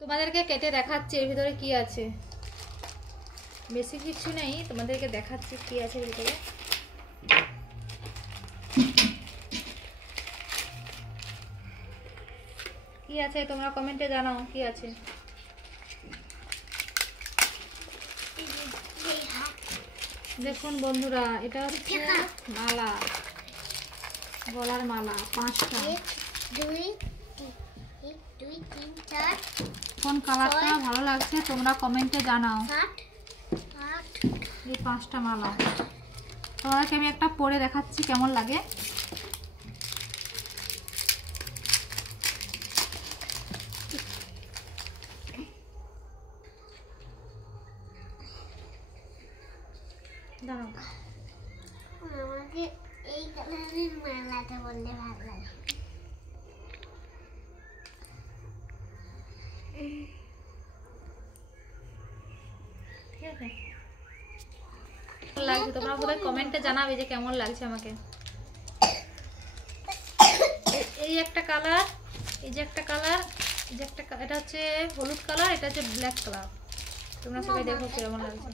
তোমাদেরকে কেটে দেখাচ্ছি এর ভিতরে কি আছে। বেশি কিছু নেই, তোমাদেরকে দেখাচ্ছি কি আছে এর ভিতরে। কি আছে তোমরা কমেন্টে জানাও কি আছে। দেখুন বন্ধুরা, এটা হচ্ছে মালা, গলার মালা 5টা। 2 3 4 কোন কালারটা ভালো লাগছে তোমরা কমেন্টে জানাও। 7 8 এই 5টা মালা তোমাদেরকে আমি একটা পরে দেখাচ্ছি কেমন লাগে। দাঁড়াও, আমাকে এই কালারের মালাটা বললে ভালো লাগে। ঠিক আছে, লাগছে তোমরা বোধহয় কমেন্টে জানাবে যে কেমন লাগছে আমাকে। এই একটা কালার, এই যে একটা কালার, এই যে একটা, এটা হচ্ছে হলুদ কালার, এটা হচ্ছে ব্ল্যাক কালার। তোমরা সবাই দেখো কেমন লাগছে।